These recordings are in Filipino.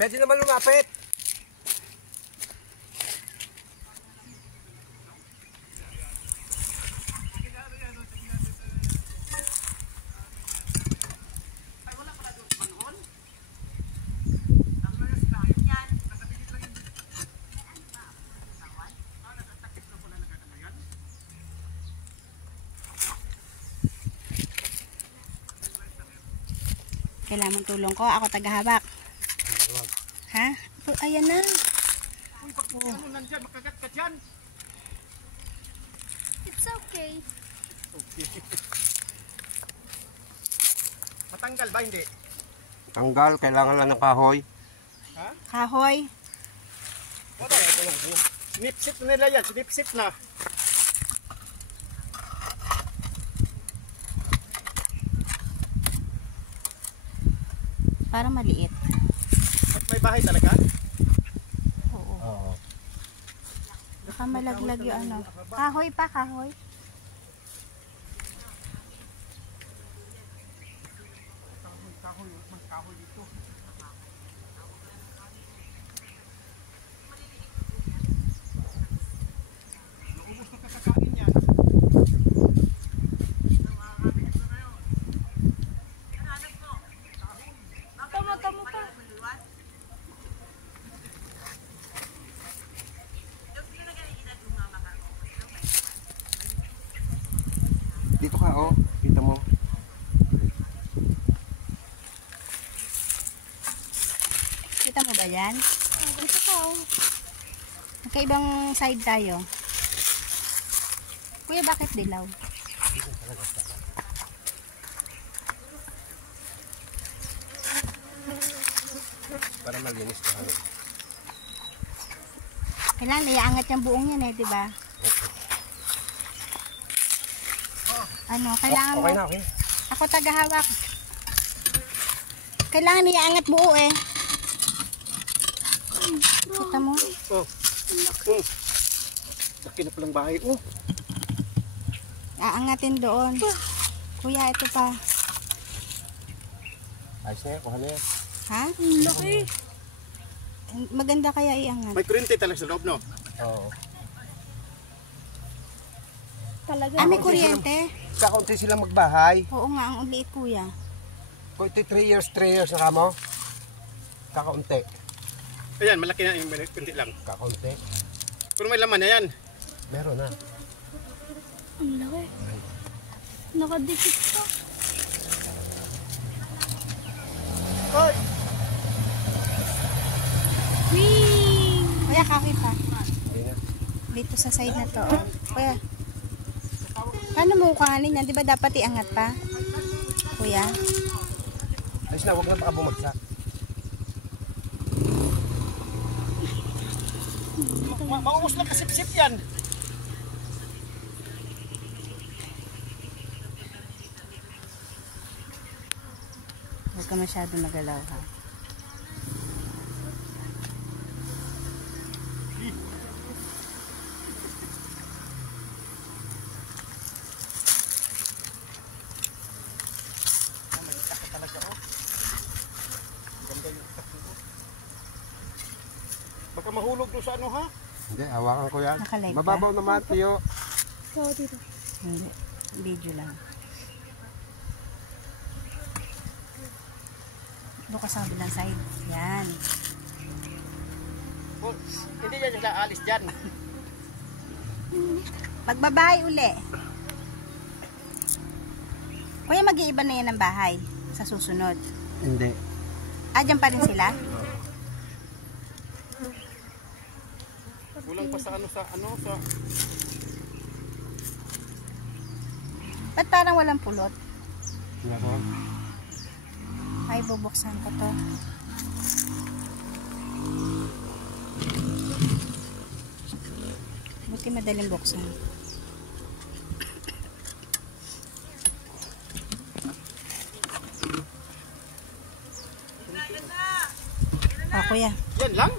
Pwede naman lumapit. Kailangan tulong ko. Ako tagahawak. Ha? Oh, ayan na. Uy, pag ano nandyan, makagat ka dyan. It's okay. Okay. Matanggal ba, hindi? Tanggal, kailangan lang ng kahoy. Ha? Kahoy. Wala, ito lang. Sinipsip na nila yan, sinipsip na. Para maliit. At may bahay talaga? Oo. Oo. Baka malaglag yung ano. Kahoy pa, kahoy. Kahoy dito. Naubos na kakakain yan. Tama ka. Dito ka, oh. Dito mo. Kita mo ba yan? Dito ka, oh. Magkaibang side tayo. Kuya, bakit dilaw? Para malinis ka. Kailangan iaangat yung buong yan eh, di ba? Ano, kailangan Okay mo. na, okay. Ako tagahawak. Kailangan iaangat buo eh. Kita mo? Oh. Laki na palang bahay. Oh. Aangatin doon. Kuya, ito pa. Ayos na yan, kuha na yan. Ha? Laki. Maganda kaya iangat. May kuryente talaga sa loob, no? Oo. Talaga. Ah, may kuryente? Kakaunti silang magbahay. Oo nga, ang uliit kuya. Kung ito 3 years na kamo. Kakaunti. Ayan, malaki na yung kuryente lang. Kakaunti. Pero may laman na yan. Meron na. Ang laki. Nakadikit ka. Hoy! Wee! Kuya, kahoy pa. Ayun na. Dito sa side na to. Oh. Kuya, paano mo kuhanin yan? Di ba dapat iangat pa? Kuya? Ayos na, huwag na baka bumagsak. Maubos lang kasip-sip yan. Huwag ka masyado nagalaw ha. Baka mahulog doon sa ano, ha? Hindi, hawakan ko yan. Nakalag ka? Mababaw naman, tiyo. Ikaw dito. Hindi. Video lang. Doon ka sa kabilang side. Yan. Oh, hindi yan yung aalis dyan. Pagbabahay uli. Kuya, mag-iiba na yan ng bahay sa susunod. Hindi. Ah, dyan pa rin sila? Kulang pa sa sa... Ba't parang walang pulot? Meron. Ay, bubuksan ko to. Buti madaling buksan. Ah, kuya. Yan lang?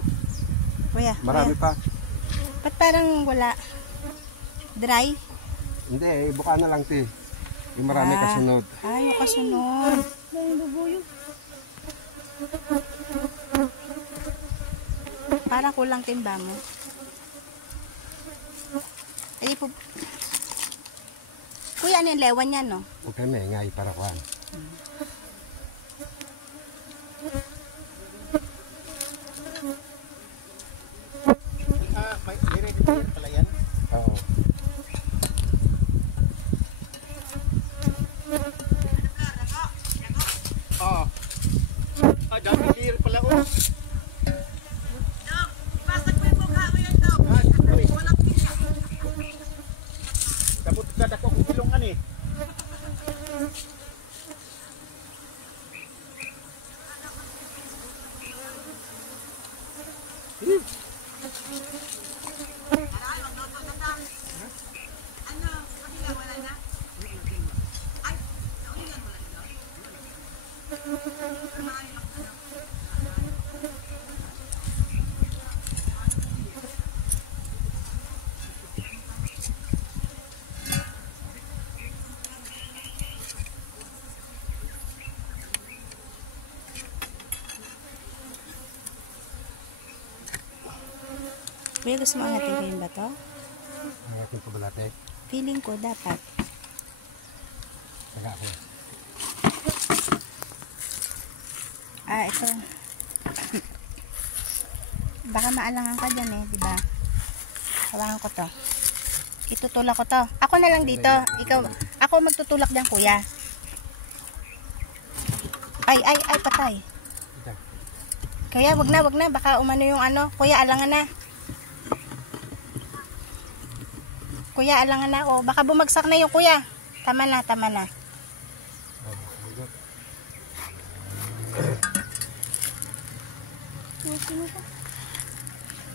Kuya. Marami kuya. pa. Ba't parang wala? Dry? Hindi, buka na lang, ti. Yung marami kasunod. Ah, yung kasunod. Dahil bubuyo. baka kulang timba mo. Ay, po. Kuya, ano yung lewan yan, no? Huwag kayo maingay para kuhan. May ready to eat pala yan. Oo. Oo. Dami clear pala oh. Dabot ka dako kung ilongan eh. Kuya, gusto mo angatirin ba to? Ang ating kabalate. Feeling ko dapat. Taga ako. Ito. Baka maalangan ka dyan eh, di ba? Hawakan ko to. Itutulak ko to. Ako na lang dito. Ako magtutulak dyan, kuya. Ay, patay. Kuya, wag na. Baka umano yung ano. Kuya, alangan na. Kuya, alangan na. O, baka bumagsak na yung kuya. Tama na.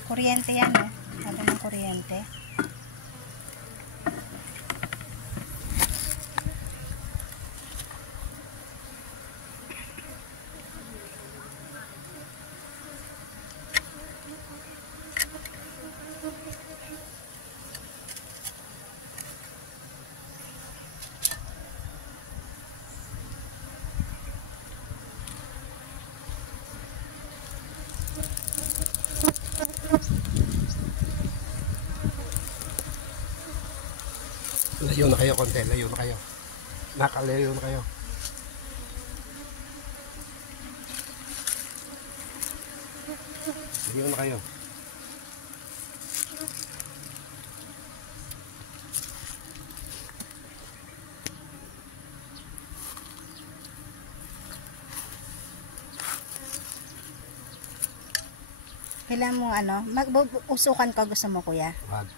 Kuryente yan, oh. Sabi ng kuryente. Layo na kayo konti, layo na kayo. Nakalayo na kayo. Layo na kayo. Kailan mo ano, usukan ko gusto mo, kuya? Wag.